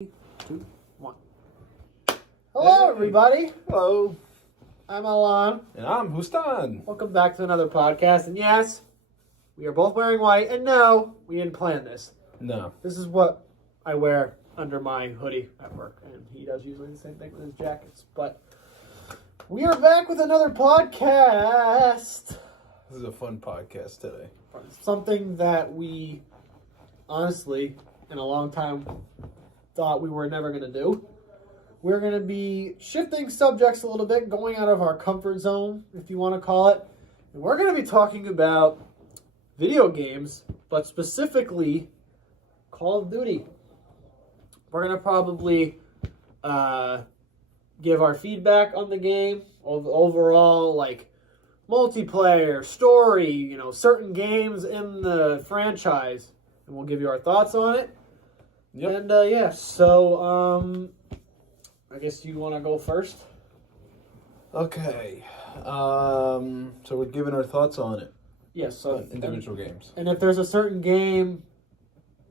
2, 1. Hello, everybody. Hello. I'm Allan. And I'm Hoostan. Welcome back to another podcast. And yes, we are both wearing white. And no, we didn't plan this. No. This is what I wear under my hoodie at work. And he does usually the same thing with his jackets. But we are back with another podcast. This is a fun podcast today. Something that we, honestly, in a long time, thought we were never going to do. We're going to be shifting subjects a little bit, going out of our comfort zone, if you want to call it. And we're going to be talking about video games, but specifically Call of Duty. We're going to probably give our feedback on the game, overall, like multiplayer, story, certain games in the franchise, and we'll give you our thoughts on it. Yep. And so I guess you want to go first? Okay. So we're giving our thoughts on it. Yes. So individual games. And if there's a certain game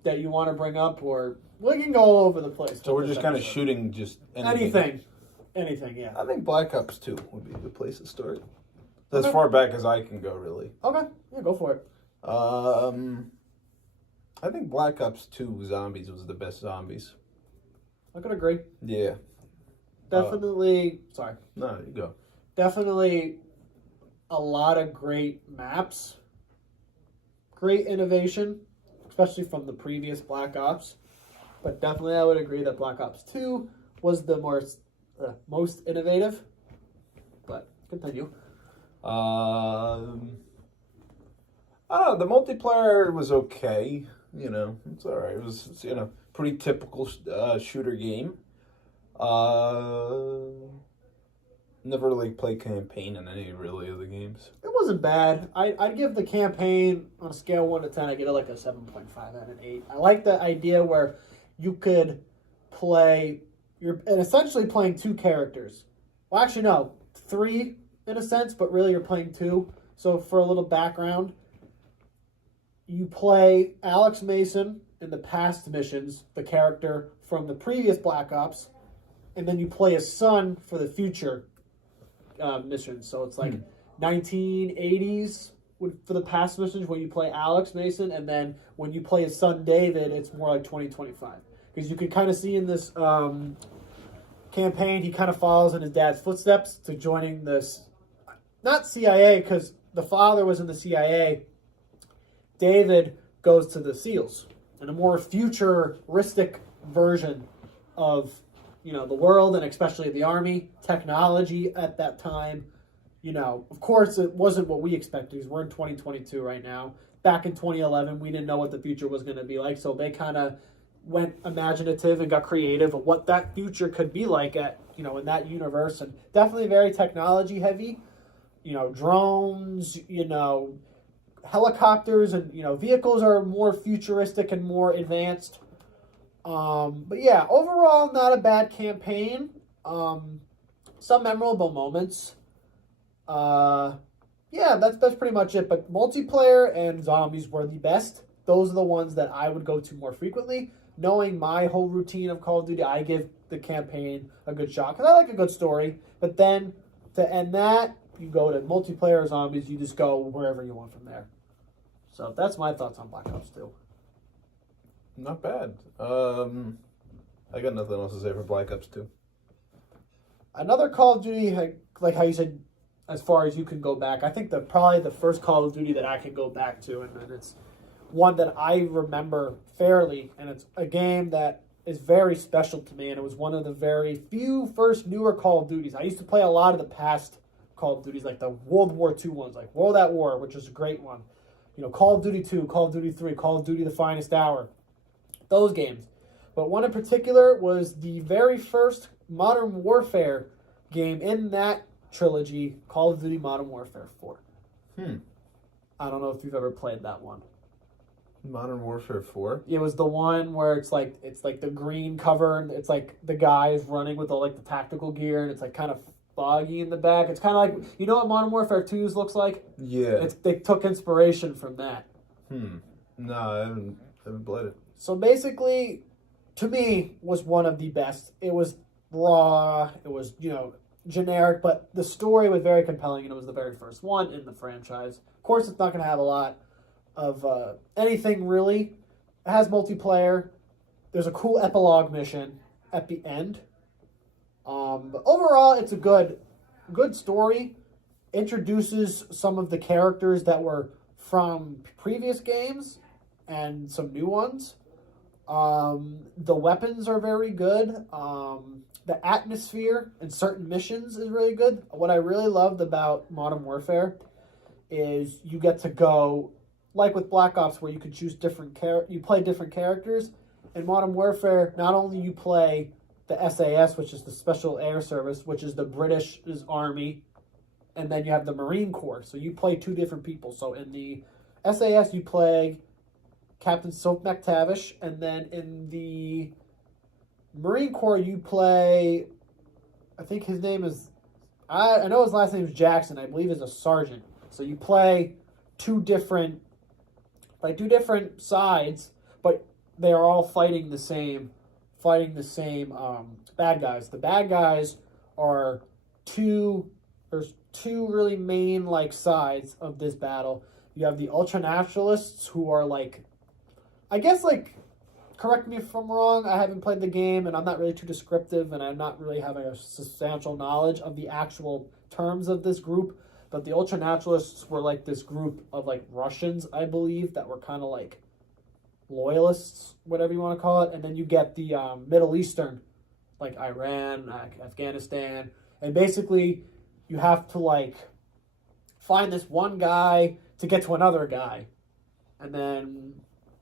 that you want to bring up, or we can go all over the place. So we're just kind of shooting just anything, yeah. I think Black Ops 2 would be a good place to start. As far back as I can go, really. Okay. Yeah, go for it. I think Black Ops 2 Zombies was the best zombies. I could agree. Yeah. Definitely. Sorry. No, you go. Definitely a lot of great maps. Great innovation, especially from the previous Black Ops. But definitely I would agree that Black Ops 2 was the most innovative. But continue. I don't know. The multiplayer was okay. It's all right. It was, pretty typical shooter game. Never really played campaign in any really of the games. It wasn't bad. I'd give the campaign on a scale 1 to 10. I give it like a 7.5 out of 8. I like the idea where you could play. You're essentially playing two characters. Well, actually, no, 3 in a sense, but really you're playing 2. So for a little background, you play Alex Mason in the past missions, the character from the previous Black Ops, and then you play his son for the future missions. So it's like 1980s for the past missions when you play Alex Mason, and then when you play his son David, it's more like 2025. Because you can kind of see in this campaign, he kind of follows in his dad's footsteps to joining this, not CIA, because the father was in the CIA. David goes to the SEALs, and a more futuristic version of, the world, and especially the Army, technology at that time. Of course, it wasn't what we expected, because we're in 2022 right now. Back in 2011, we didn't know what the future was going to be like, so they kind of went imaginative and got creative of what that future could be like at, in that universe, and definitely very technology heavy. Drones, helicopters, and vehicles are more futuristic and more advanced. But yeah, overall not a bad campaign. Some memorable moments. Yeah, that's pretty much it. But multiplayer and zombies were the best. Those are the ones that I would go to more frequently. Knowing my whole routine of Call of Duty, I give the campaign a good shot because I like a good story. But then to end that, you go to multiplayer or zombies. You just go wherever you want from there. So that's my thoughts on Black Ops 2. Not bad. I got nothing else to say for Black Ops 2. Another Call of Duty, like how you said, as far as you can go back, I think probably the first Call of Duty that I can go back to, and it's one that I remember fairly, and it's a game that is very special to me, and it was one of the very few first newer Call of Duties. I used to play a lot of the past Call of Duties, like the World War II ones, like World at War, which is a great one. Call of Duty 2, Call of Duty 3, Call of Duty The Finest Hour. Those games. But one in particular was the very first Modern Warfare game in that trilogy, Call of Duty Modern Warfare 4. I don't know if you've ever played that one. Modern Warfare 4? It was the one where it's like the green cover, and it's like the guys running with all the tactical gear, and it's like kind of foggy in the back. It's kind of like, you know what Modern Warfare 2's looks like? Yeah. They took inspiration from that. No, I haven't played it. So basically, to me, was one of the best. It was raw. It was, generic, but the story was very compelling, and it was the very first one in the franchise. Of course, it's not going to have a lot of anything, really. It has multiplayer. There's a cool epilogue mission at the end. But overall, it's a good story. Introduces some of the characters that were from previous games and some new ones. The weapons are very good. The atmosphere in certain missions is really good. What I really loved about Modern Warfare is you get to go, like with Black Ops, where you could choose you play different characters. In Modern Warfare, not only you play the SAS, which is the Special Air Service, which is the British Army, and then you have the Marine Corps. So you play two different people. So in the SAS, you play Captain Silk McTavish, and then in the Marine Corps, you play, I think his name is, I know his last name is Jackson. I believe is a sergeant. So you play two different sides, but they are all fighting the same bad guys. The bad guys are there's two really main sides of this battle. You have the ultranationalists, who are correct me if I'm wrong, I haven't played the game and I'm not really too descriptive and I'm not really having a substantial knowledge of the actual terms of this group, but the ultranationalists were this group of Russians, I believe, that were kind of loyalists, whatever you want to call it. And then you get the Middle Eastern, Iran, Afghanistan, and basically you have to find this one guy to get to another guy, and then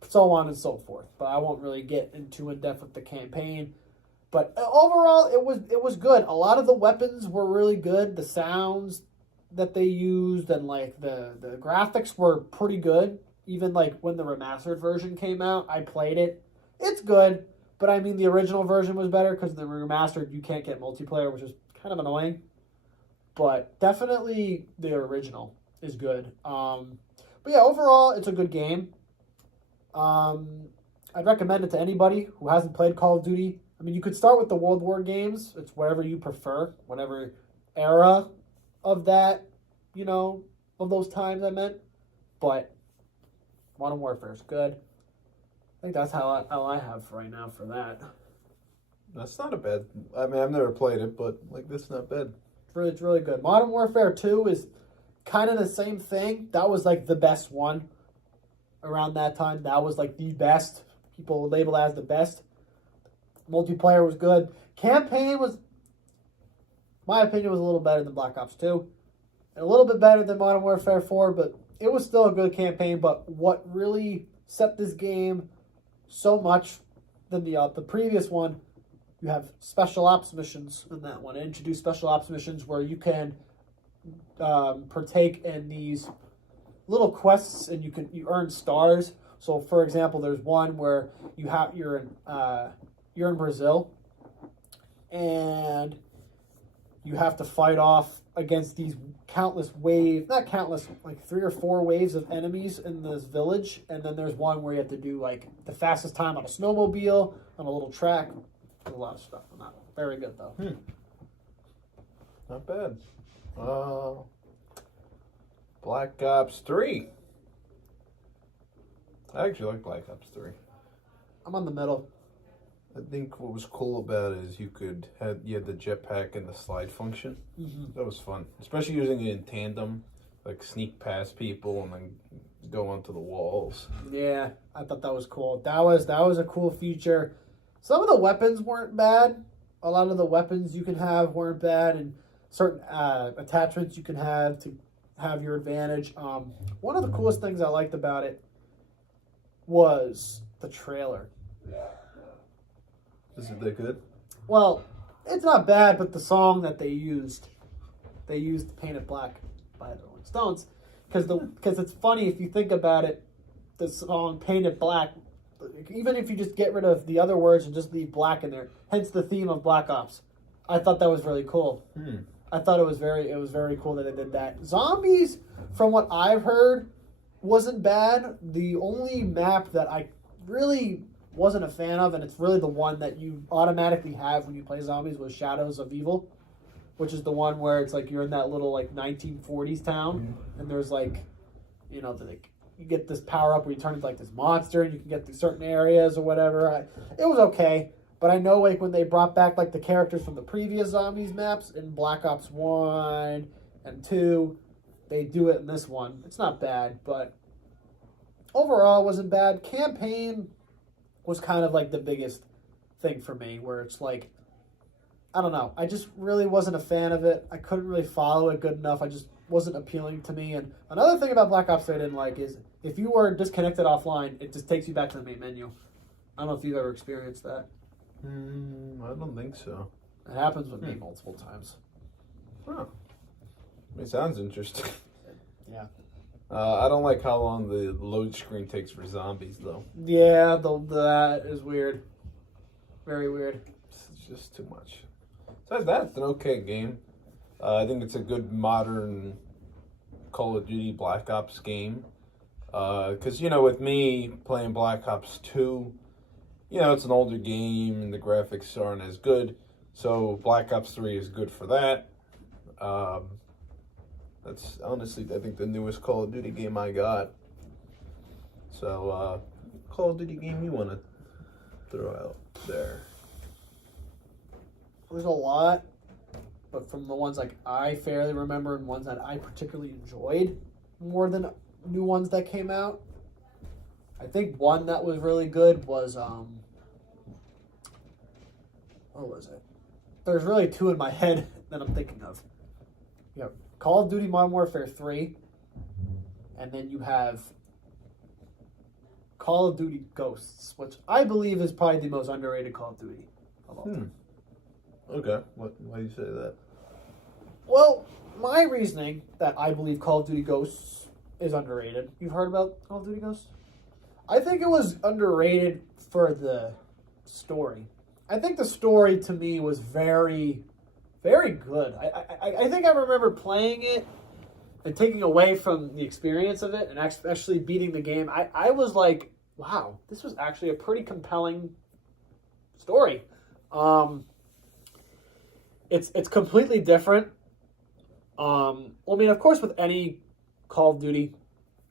so on and so forth. But I won't really get into in depth with the campaign. But overall, it was good. A lot of the weapons were really good. The sounds that they used and the graphics were pretty good. Even when the remastered version came out, I played it. It's good, but I mean the original version was better because the remastered you can't get multiplayer, which is kind of annoying. But definitely the original is good. But yeah, overall, it's a good game. I'd recommend it to anybody who hasn't played Call of Duty. I mean, you could start with the World War games. It's whatever you prefer, whatever era of that, of those times I meant. But Modern Warfare is good. I think that's all I have for right now for that. That's not a bad. I mean, I've never played it, but that's not bad. It's really good. Modern Warfare 2 is kind of the same thing. That was the best one around that time. That was the best. People label it as the best. Multiplayer was good. Campaign was, my opinion, was a little better than Black Ops 2. And a little bit better than Modern Warfare 4, but it was still a good campaign. But what really set this game so much than the previous one, you have special ops missions in that one. It introduced special ops missions where you can partake in these little quests and you earn stars. So, for example, there's one where you're in Brazil and you have to fight off against these countless waves, not countless, 3 or 4 waves of enemies in this village. And then there's one where you have to do the fastest time on a snowmobile on a little track. There's a lot of stuff on that. Very good though. Not bad. Black Ops 3. I actually like Black Ops 3. I'm on the middle. I think what was cool about it is you had the jetpack and the slide function. Mm-hmm. That was fun, especially using it in tandem, sneak past people and then go onto the walls. Yeah, I thought that was cool. That was a cool feature. Some of the weapons weren't bad. A lot of the weapons you can have weren't bad, and certain attachments you can have to have your advantage. One of the coolest things I liked about it was the trailer. Is it that good? Well, it's not bad, but the song that they used Painted Black by the Rolling Stones, because it's funny if you think about it, the song Painted Black, even if you just get rid of the other words and just leave black in there, hence the theme of Black Ops. I thought that was really cool. I thought it was very cool that they did that. Zombies, from what I've heard, wasn't bad. The only map that I really wasn't a fan of, and it's really the one that you automatically have when you play zombies, was Shadows of Evil, which is the one where it's like you're in that little like 1940s town, and there's like, you know, you get this power up where you turn into like this monster, and you can get to certain areas or whatever. It was okay, but I know like when they brought back like the characters from the previous zombies maps in Black Ops 1 and 2, they do it in this one. It's not bad, but overall it wasn't bad. Campaign was kind of like the biggest thing for me, where it's like, I don't know, I just really wasn't a fan of it. I couldn't really follow it good enough. I just wasn't appealing to me. And another thing about Black Ops 3 I didn't like is if you were disconnected offline, it just takes you back to the main menu. I don't know if you've ever experienced that. I don't think so. It happens with me multiple times. Huh. It sounds interesting. Yeah. I don't like how long the load screen takes for zombies, though. Yeah, that is weird. Very weird. It's just too much. Besides that, it's an okay game. I think it's a good modern Call of Duty Black Ops game. Because, you know, with me playing Black Ops 2, you know, it's an older game and the graphics aren't as good. So Black Ops 3 is good for that. That's honestly, I think, the newest Call of Duty game I got. So, Call of Duty game you want to throw out there? There's a lot, but from the ones like I fairly remember and ones that I particularly enjoyed more than new ones that came out, I think one that was really good was what was it? There's really two in my head that I'm thinking of. You have Call of Duty Modern Warfare 3, and then you have Call of Duty Ghosts, which I believe is probably the most underrated Call of Duty of all time. Okay. Why do you say that? Well, my reasoning that I believe Call of Duty Ghosts is underrated. You've heard about Call of Duty Ghosts? I think it was underrated for the story. I think the story to me was very, very good. I think I remember playing it and taking away from the experience of it and actually beating the game. I was like, wow, this was actually a pretty compelling story. It's completely different. I mean, of course, with any Call of Duty,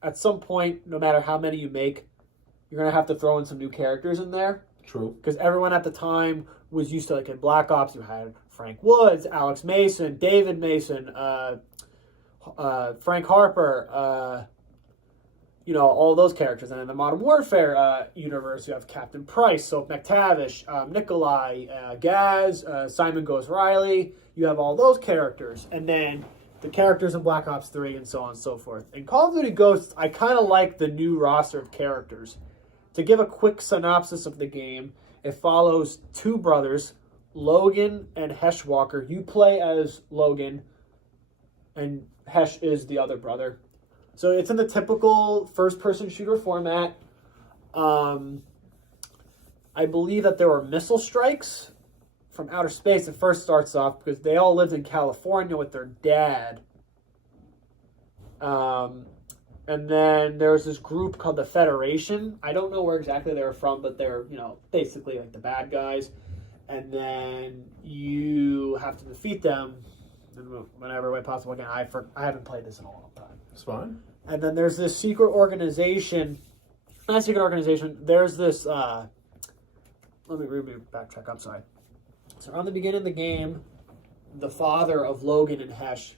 at some point, no matter how many you make, you're going to have to throw in some new characters in there. True. Because everyone at the time was used to, like in Black Ops, you had Frank Woods, Alex Mason, David Mason, Frank Harper, you know, all those characters. And in the Modern Warfare universe, you have Captain Price, Soap McTavish, Nikolai, Gaz, Simon Goes Riley. You have all those characters. And then the characters in Black Ops 3 and so on and so forth. In Call of Duty Ghosts, I kind of like the new roster of characters. To give a quick synopsis of the game, it follows two brothers, Logan and Hesh Walker. You play as Logan, and Hesh is the other brother. So it's in the typical first-person shooter format. I believe that there were missile strikes from outer space. It first starts off because they all lived in California with their dad. And then there's this group called the Federation. I don't know where exactly they're from, but they're, you know, basically like the bad guys. And then you have to defeat them in whatever way possible. Again, I haven't played this in a long time. It's fine. And then there's this secret organization. Not secret organization. There's this. Let me backtrack. I'm sorry. So around the beginning of the game, the father of Logan and Hesh.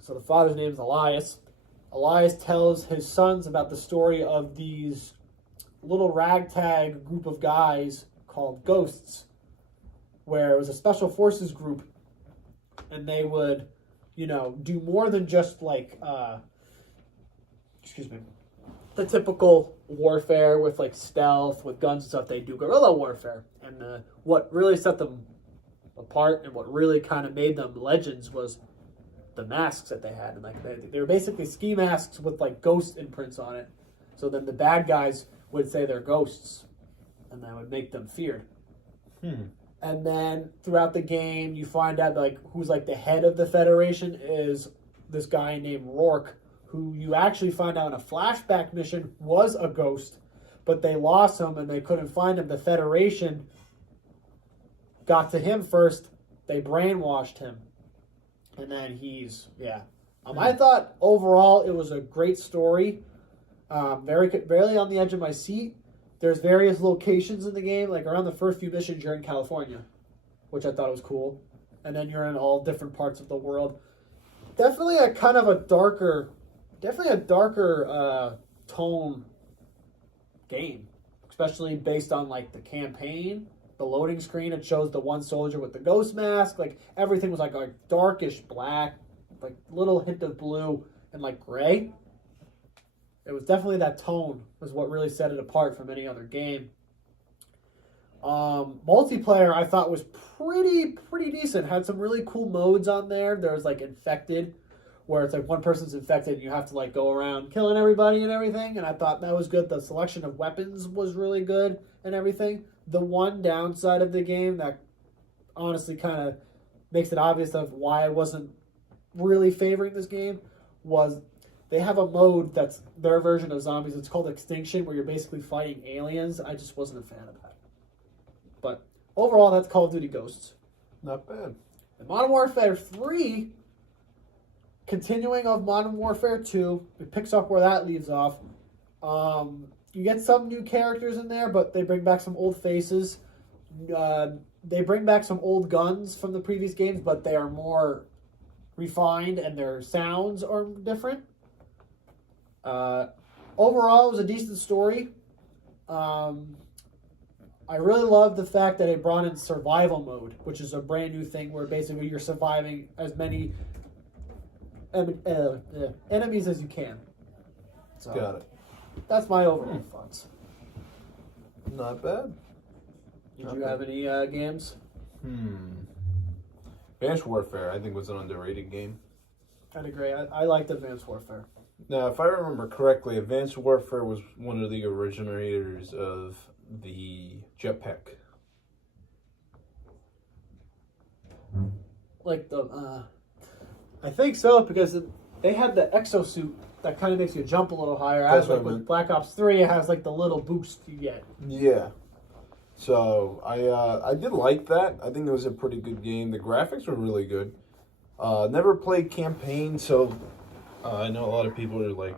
So the father's name is Elias. Elias tells his sons about the story of these little ragtag group of guys called Ghosts, where it was a special forces group, and they would, you know, do more than just like, the typical warfare with like stealth, with guns and stuff. They do guerrilla warfare, and what really set them apart and what really kind of made them legends was the masks that they had. And like they were basically ski masks with like ghost imprints on it. So then the bad guys would say they're ghosts, and that would make them feared. And then throughout the game, you find out like who's like the head of the Federation is this guy named Rourke, who you actually find out in a flashback mission was a ghost, but they lost him and they couldn't find him. The Federation got to him first. They brainwashed him. And then I thought overall it was a great story. Very on the edge of my seat. There's various locations in the game, like around the first few missions you're in California, which I thought was cool. And then you're in all different parts of the world. Definitely a kind of a darker tone game, especially based on like the campaign, the loading screen. It shows the one soldier with the ghost mask. Like everything was like a darkish black, like little hint of blue and like gray. It was definitely that tone was what really set it apart from any other game. Multiplayer I thought was pretty decent. Had some really cool modes on there. There was like infected, where it's like one person's infected and you have to like go around killing everybody and everything. And I thought that was good. The selection of weapons was really good and everything. The one downside of the game that honestly kind of makes it obvious of why I wasn't really favoring this game was they have a mode that's their version of zombies. It's called Extinction, where you're basically fighting aliens. I just wasn't a fan of that. But overall, that's Call of Duty Ghosts. Not bad. And Modern Warfare 3, continuing of Modern Warfare 2, it picks up where that leaves off. You get some new characters in there, but they bring back some old faces. They bring back some old guns from the previous games, but they are more refined and their sounds are different. Overall, it was a decent story. I really love the fact that it brought in survival mode, which is a brand new thing where basically you're surviving as many enemies as you can. So, got it. That's my overall thoughts. Not bad. Did you have any games? Advanced Warfare, I think, was an underrated game. I'd agree. I liked Advanced Warfare. Now, if I remember correctly, Advanced Warfare was one of the originators of the jetpack. Like I think so, because they had the exosuit that kind of makes you jump a little higher. That's As like what I with meant. Black Ops 3, it has like the little boost you get. Yeah. So I did like that. I think it was a pretty good game. The graphics were really good. Never played campaign, so I know a lot of people are like,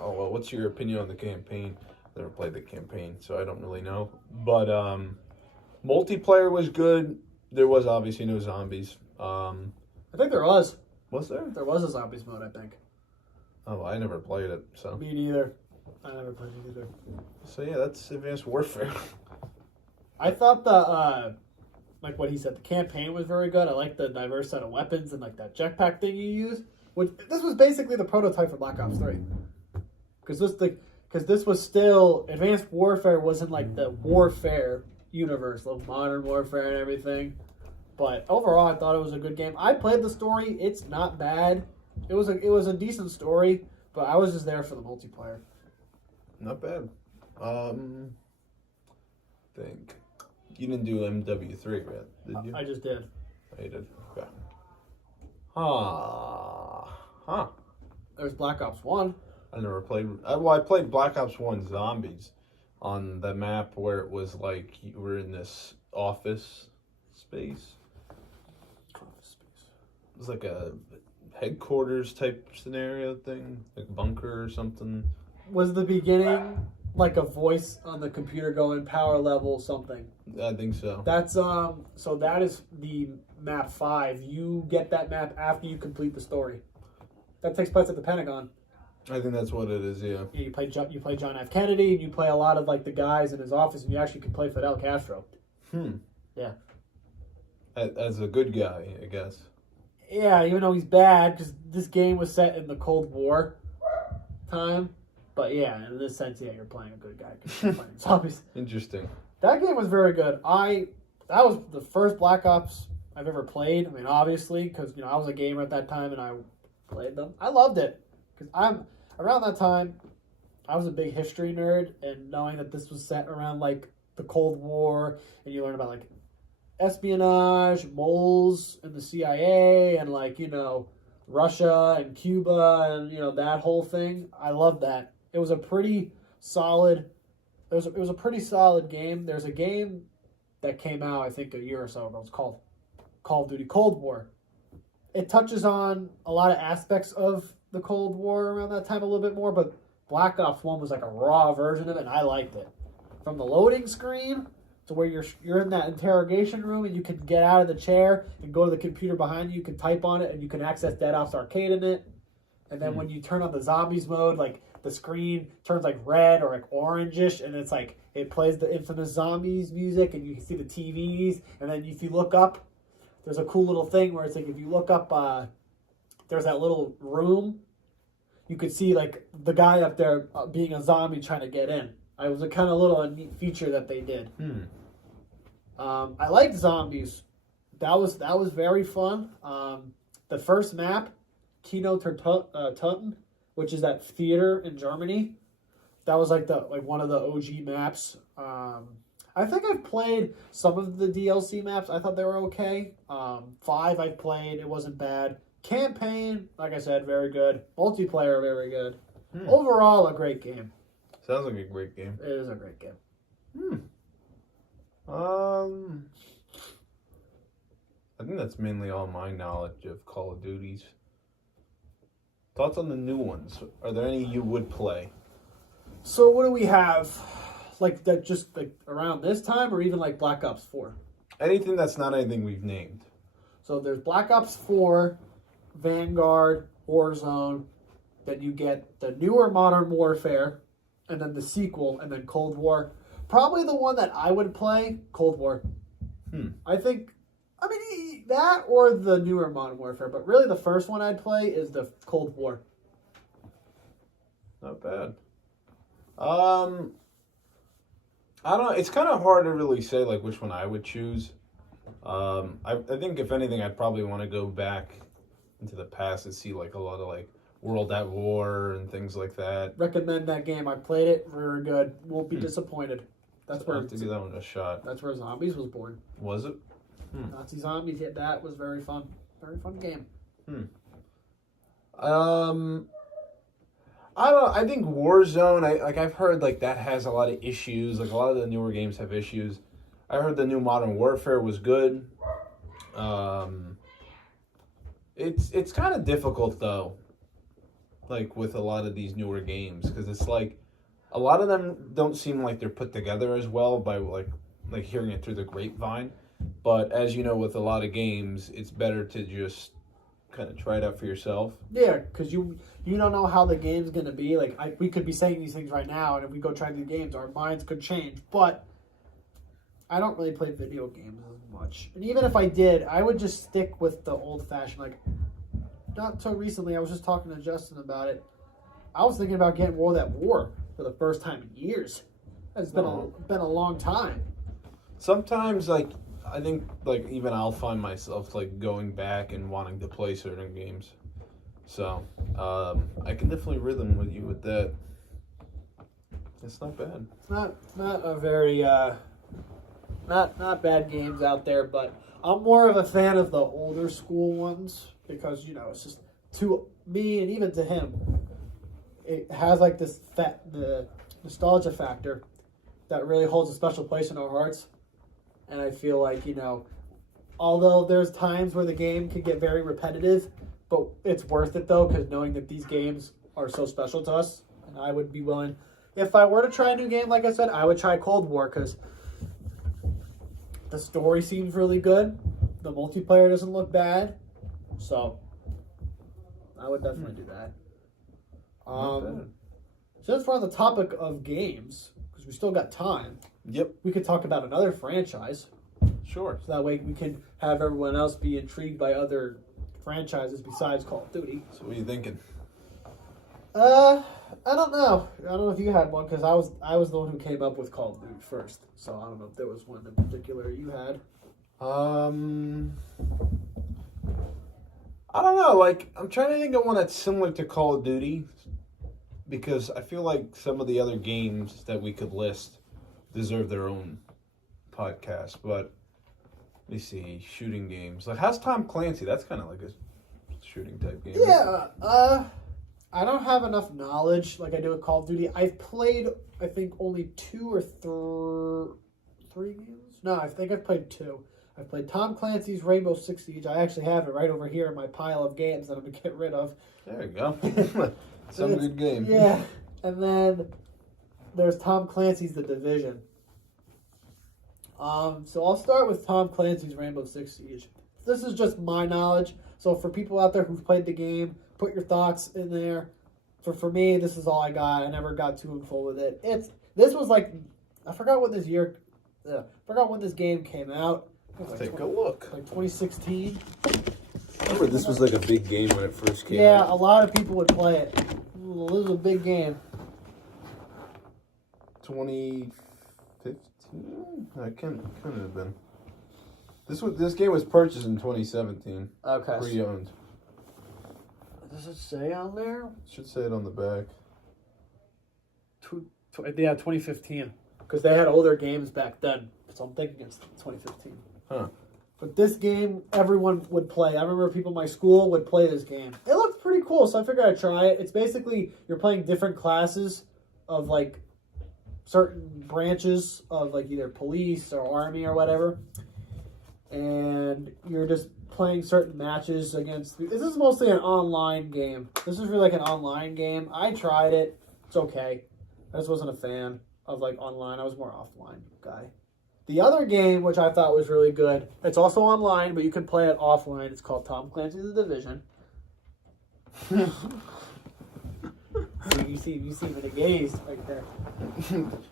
oh well, what's your opinion on the campaign? Never played the campaign, so I don't really know. But multiplayer was good. There was obviously no zombies. I think there was. Was there? There was a zombies mode, I think. Oh, I never played it. So. Me neither. I never played it either. So yeah, that's Advanced Warfare. I thought the like what he said, the campaign was very good. I liked the diverse set of weapons and like that jetpack thing you use. Which this was basically the prototype for Black Ops 3. Because this was still Advanced Warfare wasn't like the warfare universe, like Modern Warfare and everything. But overall, I thought it was a good game. I played the story. It's not bad. It was a decent story, but I was just there for the multiplayer. Not bad. Think you didn't do MW3 yet, did you? I just did. Oh, you did. Okay. Huh. There's Black Ops 1. I never played. I played Black Ops 1 Zombies on the map where it was like you were in this office space. It was like a headquarters type scenario thing, like bunker or something. Was the beginning like a voice on the computer going power level something? I think so. That's so that is the map 5. You get that map after you complete the story. That takes place at the Pentagon. I think that's what it is. Yeah. You play John F. Kennedy, and you play a lot of like the guys in his office, and you actually can play Fidel Castro. Yeah. As a good guy, I guess. Yeah, even though he's bad, because this game was set in the Cold War time. But yeah, in this sense, yeah, you're playing a good guy because you're playing zombies. Interesting. That game was very good. That was the first Black Ops I've ever played. I mean, obviously, because I was a gamer at that time and I played them. I loved it because around that time, I was a big history nerd, and knowing that this was set around like the Cold War, and you learn about like espionage, moles in the CIA, and like Russia and Cuba, and that whole thing. I loved that. It was a pretty solid it was a pretty solid game. There's a game that came out, I think, a year or so ago. It's called Call of Duty Cold War. It touches on a lot of aspects of the Cold War around that time a little bit more, but Black Ops 1 was like a raw version of it, and I liked it. From the loading screen to where you're in that interrogation room and you can get out of the chair and go to the computer behind you, you can type on it and you can access Dead Ops Arcade in it. And then when you turn on the zombies mode, like the screen turns like red or like orangish, and it's like it plays the infamous zombies music, and you can see the TVs. And then if you look up, there's a cool little thing where it's like if you look up, there's that little room. You could see like the guy up there being a zombie trying to get in. It was a kind of little neat feature that they did. I liked zombies. That was very fun. The first map, Kino Turton, which is that theater in Germany. That was like one of the OG maps. I think I've played some of the DLC maps. I thought they were okay. 5 I've played. It wasn't bad. Campaign, like I said, very good. Multiplayer, very good. Overall, a great game. Sounds like a great game. It is a great game. I think that's mainly all my knowledge of Call of Duties. Thoughts on the new ones? Are there any you would play? So what do we have? Like that, just like around this time, or even like Black Ops 4? Anything that's not anything we've named. So there's Black Ops 4, Vanguard, Warzone. Then you get the newer Modern Warfare, and then the sequel, and then Cold War. Probably the one that I would play, Cold War. I mean, that or the newer Modern Warfare, but really the first one I'd play is the Cold War. Not bad. I don't know. It's kind of hard to really say like which one I would choose. I think if anything, I'd probably want to go back into the past and see like a lot of like World at War and things like that. Recommend that game. I played it. Very good. Won't be disappointed. That's where I have to give that one a shot. That's where Zombies was born. Was it? Nazi Zombies. Yeah, that was very fun. Very fun game. I don't know. I think Warzone. I've heard like that has a lot of issues. Like a lot of the newer games have issues. I heard the new Modern Warfare was good. It's kind of difficult though. Like with a lot of these newer games, because it's like a lot of them don't seem like they're put together as well by like hearing it through the grapevine. But as you know, with a lot of games, it's better to just kind of try it out for yourself. Yeah, because you don't know how the game's gonna be. Like we could be saying these things right now, and if we go try new games, our minds could change. But I don't really play video games as much, and even if I did, I would just stick with the old-fashioned. Like not so recently, I was just talking to Justin about it. I was thinking about getting World at War for the first time in years. It's been a long time. Sometimes, like, I think, like, even I'll find myself, like, going back and wanting to play certain games. So, I can definitely rhythm with you with that. It's not bad. It's not a very, not bad games out there, but I'm more of a fan of the older school ones because, you know, it's just, to me and even to him, it has, like, the nostalgia factor that really holds a special place in our hearts. And I feel like, you know, although there's times where the game can get very repetitive, but it's worth it, though, because knowing that these games are so special to us, and I would be willing, if I were to try a new game, like I said, I would try Cold War, because the story seems really good, the multiplayer doesn't look bad, so I would definitely do that. Since we're on the topic of games, because we still got time, we could talk about another franchise. Sure. So that way we can have everyone else be intrigued by other franchises besides Call of Duty. So what are you thinking? I don't know. I don't know if you had one, because I was the one who came up with Call of Duty first. So I don't know if there was one in particular you had. I don't know. Like, I'm trying to think of one that's similar to Call of Duty, because I feel like some of the other games that we could list deserve their own podcast. But let me see, shooting games. Like, how's Tom Clancy? That's kind of like a shooting type game. Yeah. I don't have enough knowledge like I do with Call of Duty. I've played, I think, only 2 or 3 games. No, I think I've played 2. I've played Tom Clancy's Rainbow Six Siege. I actually have it right over here in my pile of games that I'm going to get rid of. There you go. Some good game. Yeah. And then there's Tom Clancy's The Division. So I'll start with Tom Clancy's Rainbow Six Siege. This is just my knowledge. So for people out there who've played the game, put your thoughts in there. For me, this is all I got. I never got too in full with it. This was like, I forgot when this game came out. Let's take a look. Like 2016. I remember this was like a big game when it first came out. Yeah, a lot of people would play it. Well, this was a big game. 2015? It couldn't have been. This game was purchased in 2017. Okay. Pre-owned. Does it say on there? Should say it on the back. 2015. Because they had older games back then. So I'm thinking it's 2015. Huh. But this game, everyone would play. I remember people in my school would play this game. It looked pretty cool, so I figured I'd try it. It's basically, you're playing different classes of, like, certain branches of, like, either police or army or whatever. And you're just playing certain matches against... This is mostly an online game. This is really like an online game. I tried it. It's okay. I just wasn't a fan of, like, online. I was more offline guy. The other game, which I thought was really good, it's also online, but you can play it offline. It's called Tom Clancy's The Division. You see me the gaze right there.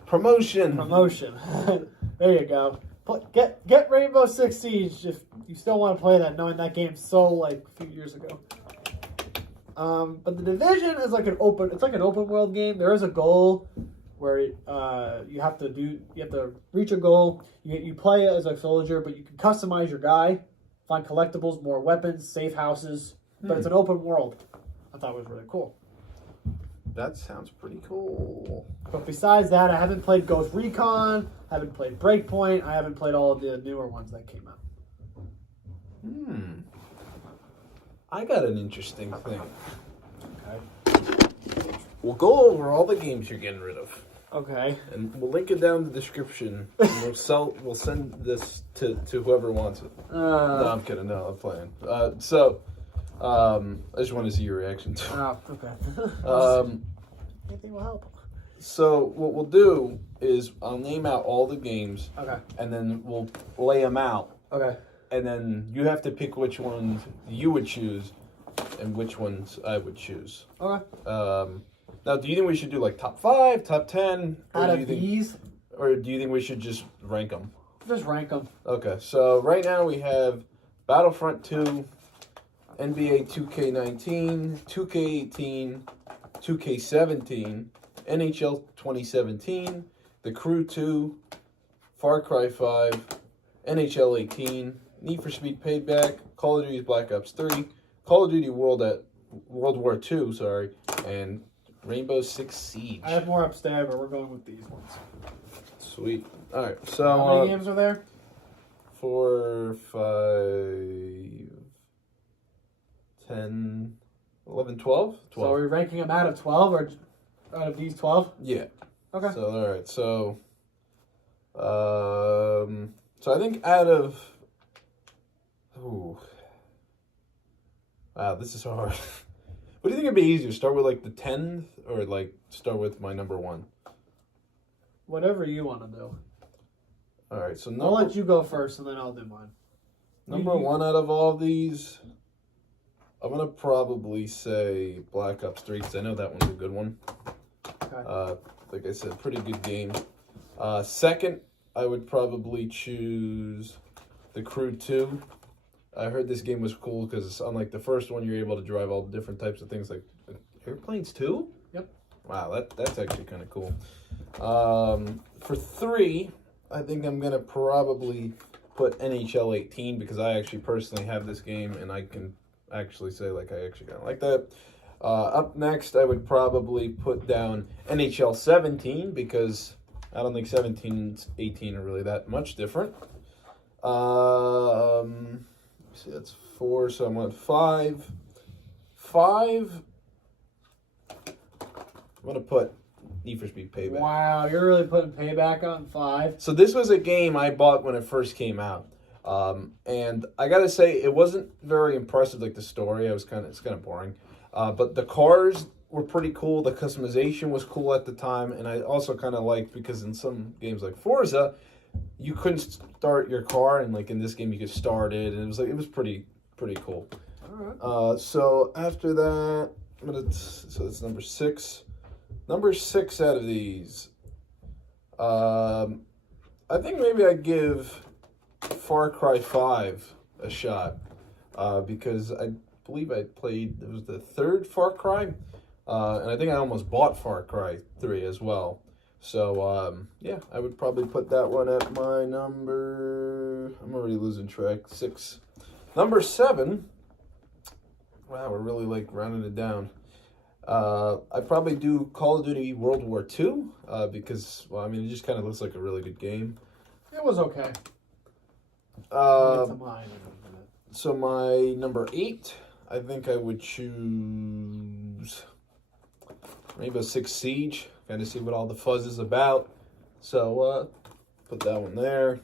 Promotion. There you go. Get Rainbow Six Siege if you still want to play that, knowing that game so like a few years ago. But The Division is like an open world game. There is a goal where you have to reach a goal. You play as a soldier, but you can customize your guy, find collectibles, more weapons, safe houses. But it's an open world. I thought it was really cool. That sounds pretty cool. But besides that, I haven't played Ghost Recon, haven't played Breakpoint, I haven't played all of the newer ones that came out. I got an interesting thing. Okay. We'll go over all the games you're getting rid of. Okay. And we'll link it down in the description. And we'll send this to whoever wants it. No, I'm kidding. No, I'm playing. I just want to see your reaction to it. Oh, okay. Anything will help. So what we'll do is I'll name out all the games. Okay. And then we'll lay them out. Okay. And then you have to pick which ones you would choose and which ones I would choose. Okay. Now, do you think we should do like top 5, top 10? Out of these? Or do you think we should just rank them? Just rank them. Okay, so right now we have Battlefront 2, NBA 2K19, 2K18, 2K17, NHL 2017, The Crew 2, Far Cry 5, NHL 18, Need for Speed Payback, Call of Duty Black Ops 3, Call of Duty World War II, and Rainbow Six Siege. I have more upstairs, but we're going with these ones. Sweet. All right, so how many games are there? 4, 5, 10, 11, 12? 12. So are we ranking them out of 12 or out of these 12? Yeah. Okay. So, all right. So, so I think out of... Ooh. Wow, this is hard. What do you think would be easier? Start with like the 10th or like start with my number 1? Whatever you want to do. All right. So I'll let you go first and then I'll do mine. Number 1 out of all of these, I'm going to probably say Black Ops 3 because I know that one's a good one. Okay. Like I said, pretty good game. Second, I would probably choose The Crew 2. I heard this game was cool because unlike the first one, you're able to drive all the different types of things like airplanes too? Yep. Wow, that's actually kind of cool. For 3, I think I'm going to probably put NHL 18 because I actually personally have this game and I can actually say like I actually kind of like that. Up next, I would probably put down NHL 17 because I don't think 17 and 18 are really that much different. See, that's 4, so I'm on 5. 5, I'm going to put Need for Speed Payback. Wow, you're really putting Payback on 5. So this was a game I bought when it first came out. And I got to say, it wasn't very impressive, like the story. It's kind of boring. But the cars were pretty cool. The customization was cool at the time. And I also kind of liked, because in some games like Forza, you couldn't start your car, and like in this game you could start it, and it was pretty cool. All right. So after that, so that's number 6. Number 6 out of these, I think maybe I'd give Far Cry 5 a shot, because I believe I played, it was the 3rd Far Cry, and I think I almost bought Far Cry 3 as well. So, yeah, I would probably put that one at my number, I'm already losing track, 6. Number 7, wow, we're really like rounding it down. I'd probably do Call of Duty World War II, because, well, I mean, it just kind of looks like a really good game. It was okay. I'll get to mine in a minute. So my number 8, I think I would choose Rainbow Six Siege. Kind of see what all the fuzz is about. So put that one there.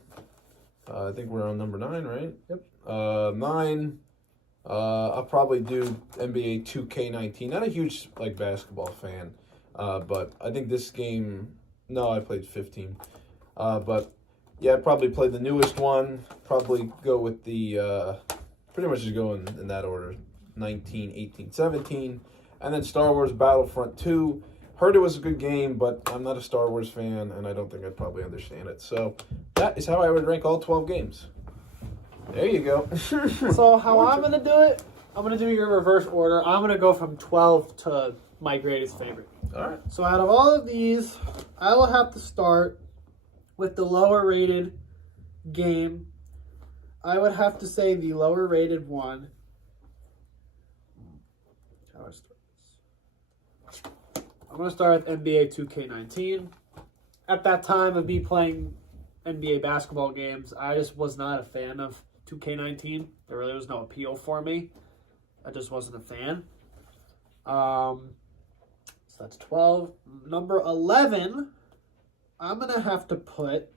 I think we're on number 9, right? Yep. 9. I'll probably do NBA 2K19. Not a huge like basketball fan, but I think this game. No, I played 15. But yeah, I'd probably play the newest one. Probably go with the. Pretty much just go in that order: 19, 18, 17, and then Star Wars Battlefront 2. Heard it was a good game, but I'm not a Star Wars fan, and I don't think I'd probably understand it. So that is how I would rank all 12 games. There you go. So how I'm going to do it, I'm going to do your reverse order. I'm going to go from 12 to my greatest favorite. All right. So out of all of these, I will have to start with the lower rated game. I would have to say the lower rated one. How do I start this? I'm going to start with NBA 2K19. At that time of me playing NBA basketball games, I just was not a fan of 2K19. There really was no appeal for me. I just wasn't a fan. So that's 12. Number 11, I'm going to have to put...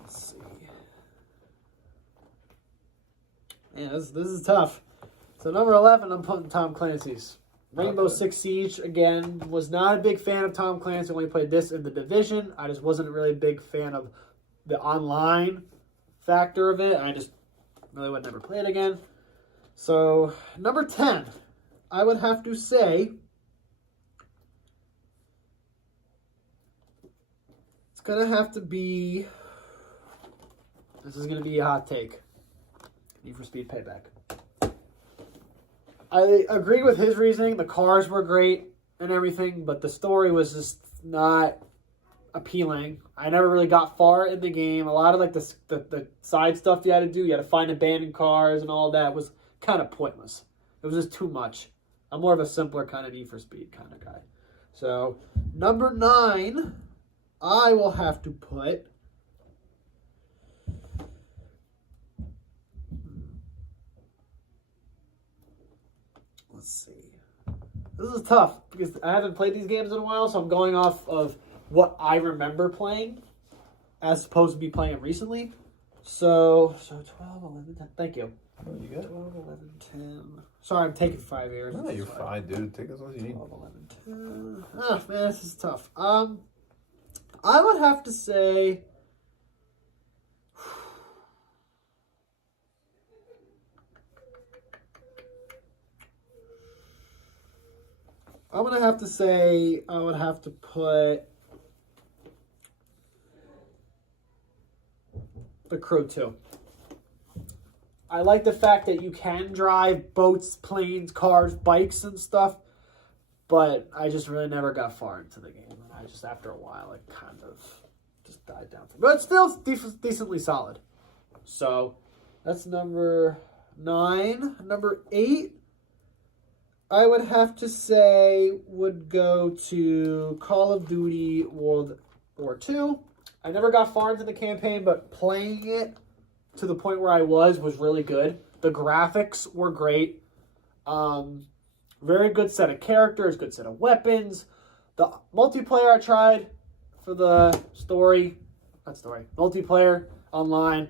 Let's see. Yeah, this is tough. So number 11, I'm putting Tom Clancy's. Rainbow Six Siege, again, was not a big fan of Tom Clancy. Only played this in the Division. I just wasn't a really big fan of the online factor of it. I just really would never play it again. So, number 10, I would have to say it's going to have to be, this is going to be a hot take, Need for Speed Payback. I agree with his reasoning. The cars were great and everything, but the story was just not appealing. I never really got far in the game. A lot of like the side stuff you had to do, you had to find abandoned cars and all that was kind of pointless. It was just too much. I'm more of a simpler kind of Need for Speed kind of guy. So, number 9, I will have to put... Let's see. This is tough because I haven't played these games in a while, so I'm going off of what I remember playing as opposed to be playing them recently. So 12, 11, 10. Thank you. Oh, you got 12, 11, 10. Sorry, I'm taking 5 years. No, you're fine, dude. Take as long as you need. 12, 11, 10. Ah, man, this is tough. I would have to say... I'm going to have to say I would have to put The Crew 2. I like the fact that you can drive boats, planes, cars, bikes, and stuff, but I just really never got far into the game. I just, after a while, it kind of just died down. But it's still decently solid. So, that's number 9. Number 8. I would have to say would go to Call of Duty World War II. I never got far into the campaign, but playing it to the point where I was really good. The graphics were great. Very good set of characters, good set of weapons. The multiplayer I tried for the multiplayer online,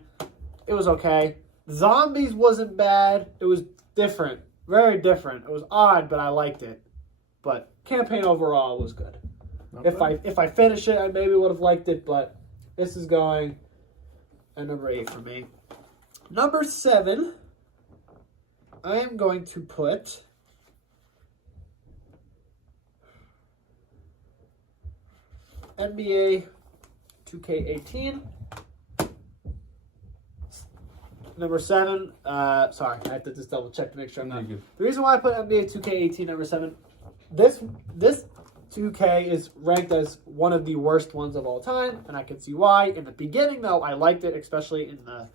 it was okay. Zombies wasn't bad. It was different, very different. It was odd, but I liked it. But campaign overall was good. Okay. If I finish it, I maybe would have liked it, but this is going at number 8 for me. Number 7, I am going to put NBA 2K18. Number 7, sorry, I have to just double check to make sure I'm not. The reason why I put NBA 2K18 number 7, this 2K is ranked as one of the worst ones of all time, and I can see why. In the beginning, though, I liked it, especially in the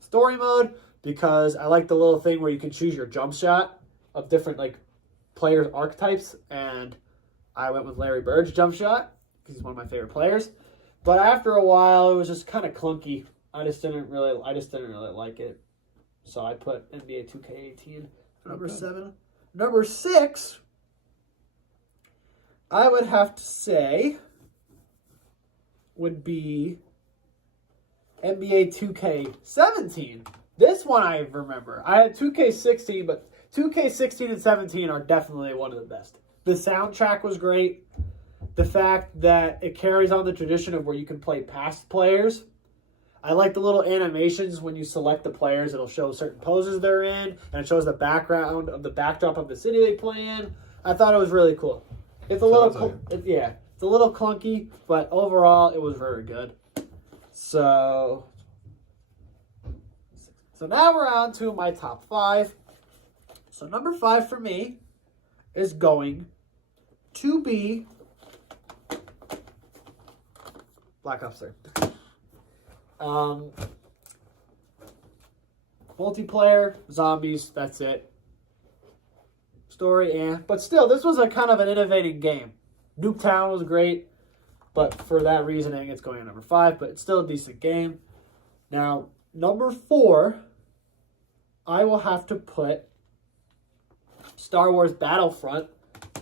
story mode, because I like the little thing where you can choose your jump shot of different like players' archetypes, and I went with Larry Bird's jump shot because he's one of my favorite players. But after a while, it was just kind of clunky. I just didn't really like it. So I put NBA 2K18 number 7. Number 6, I would have to say, would be NBA 2K17. This one I remember. I had 2K16, but 2K16 and 17 are definitely one of the best. The soundtrack was great. The fact that it carries on the tradition of where you can play past players. I like the little animations when you select the players. It'll show certain poses they're in, and it shows the background of the backdrop of the city they play in. I thought it was really cool. It's a little, it's a little clunky, but overall it was very good. So now we're on to my top 5. So number 5 for me is going to be Black Ops 3. Multiplayer, zombies, that's it. Story, but still, this was a kind of an innovating game. Nuketown was great, but for that reasoning, it's going at number 5, but it's still a decent game. Now, number 4, I will have to put Star Wars Battlefront.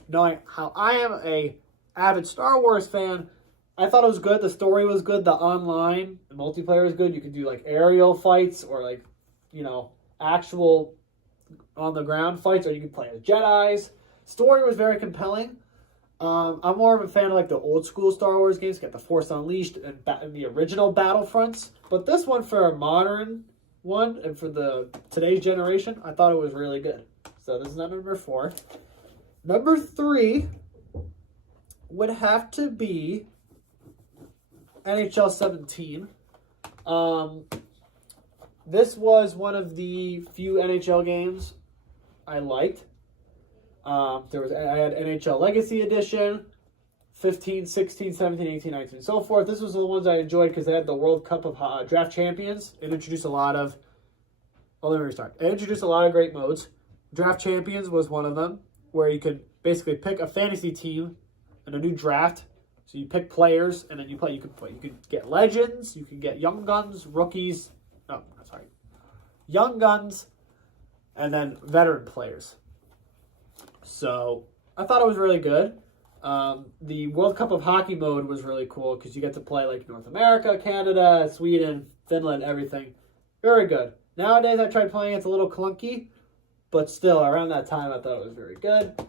Knowing how I am a avid Star Wars fan, I thought it was good. The story was good. The online, the multiplayer was good. You could do like aerial fights or like, actual on the ground fights, or you could play as Jedis. Story was very compelling. I'm more of a fan of like the old school Star Wars games, get the Force Unleashed and the original Battlefronts. But this one, for a modern one and for today's generation, I thought it was really good. So this is number 4. Number 3 would have to be NHL 17. This was one of the few NHL games I liked. I had NHL Legacy Edition, 15, 16, 17, 18, 19, and so forth. This was the ones I enjoyed because they had the World Cup of Draft Champions. It introduced a lot of... Well, let me restart. It introduced a lot of great modes. Draft Champions was one of them, where you could basically pick a fantasy team in a new draft. So you pick players, and then you play. You could get legends, you can get young guns, rookies. Oh, sorry, young guns, and then veteran players. So I thought it was really good. The World Cup of Hockey mode was really cool because you get to play like North America, Canada, Sweden, Finland, everything. Very good. Nowadays I tried playing, it's a little clunky, but still around that time I thought it was very good.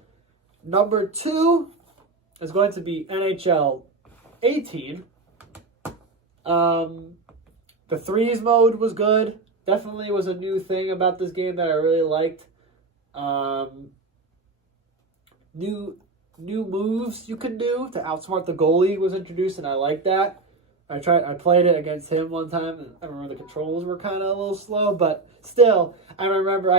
Number 2 is going to be NHL 18. The threes mode was good. Definitely was a new thing about this game that I really liked. New moves you can do to outsmart the goalie was introduced, and I like that. I played it against him one time, and I remember the controls were kind of a little slow, but still, I remember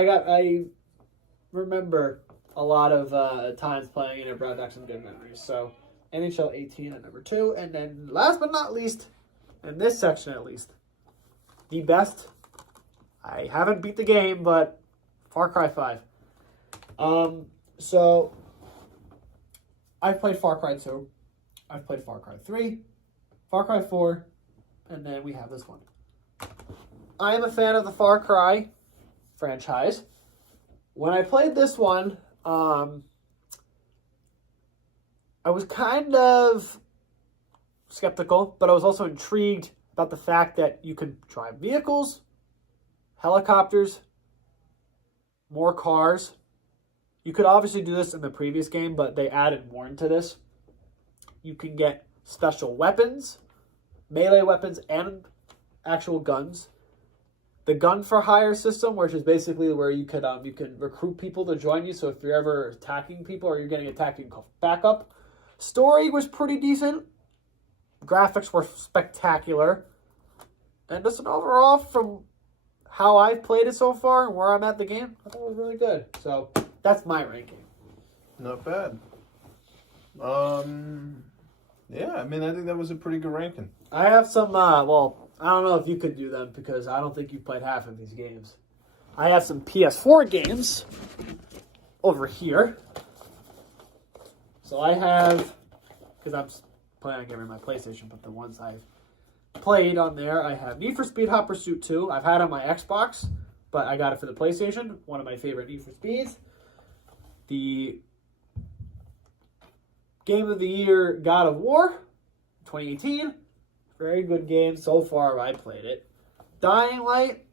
a lot of times playing it. It brought back some good memories. So NHL 18 at number 2, and then last but not least, in this section at least, the best. I haven't beat the game, but Far Cry 5. So I've played Far Cry 2. I've played Far Cry 3, Far Cry 4, and then we have this one. I am a fan of the Far Cry franchise. When I played this one, I was kind of skeptical, but I was also intrigued about the fact that you could drive vehicles, helicopters, more cars. You could obviously do this in the previous game, but they added more into this. You can get special weapons, melee weapons, and actual guns. The gun for hire system, which is basically where you can recruit people to join you. So if you're ever attacking people or you're getting attacked, you can call backup. Story was pretty decent. Graphics were spectacular. And just an overall, from how I've played it so far and where I'm at the game, I thought it was really good. So that's my ranking. Not bad. Yeah, I mean, I think that was a pretty good ranking. I have some, well, I don't know if you could do them because I don't think you've played half of these games. I have some PS4 games over here. So I have, because I'm planning on giving my PlayStation, but the ones I've played on there, I have Need for Speed Hot Pursuit 2. I've had it on my Xbox, but I got it for the PlayStation. One of my favorite Need for Speeds. The Game of the Year God of War 2018. Very good game so far. I played it. Dying Light,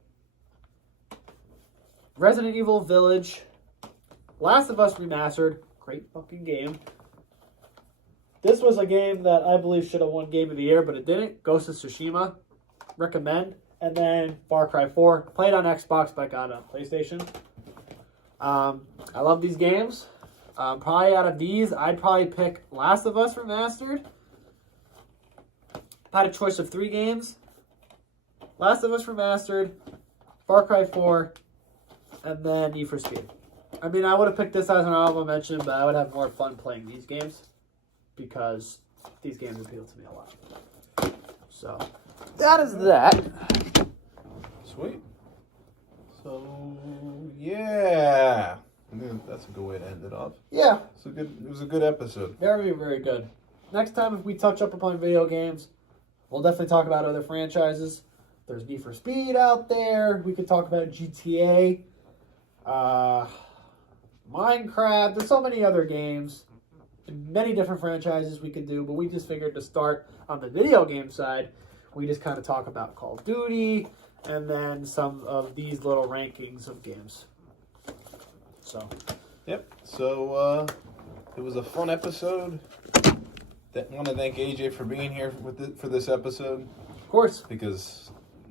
Resident Evil Village, Last of Us Remastered. Great fucking game. This was a game that I believe should have won Game of the Year, but it didn't. Ghost of Tsushima. Recommend. And then Far Cry 4. Played on Xbox, but got it on PlayStation. I love these games. Probably out of these, I'd probably pick Last of Us Remastered. I had a choice of 3 games. Last of Us Remastered, Far Cry 4, and then Need for Speed. I mean, I would have picked this as an honorable mention, but I would have more fun playing these games because these games appeal to me a lot. So, that is that. Sweet. So, yeah. I think that's a good way to end it off. Yeah. It was a good episode. Very, very good. Next time, if we touch up upon video games, we'll definitely talk about other franchises. There's Need for Speed out there. We could talk about GTA, Minecraft. There's so many other games, many different franchises we could do, but we just figured to start on the video game side. We just kind of talk about Call of Duty and then some of these little rankings of games. So, yep. So, it was a fun episode. I want to thank AJ for being here for this episode. Of course. Because,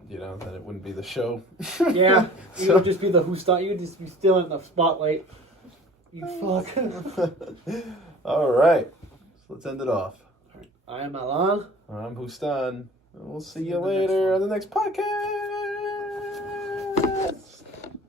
then it wouldn't be the show. Yeah. You would just be the you would just be still in the spotlight. You fuck. All right. So let's end it off. I am Allan. I'm Hoostan. And we'll see you later on the next podcast.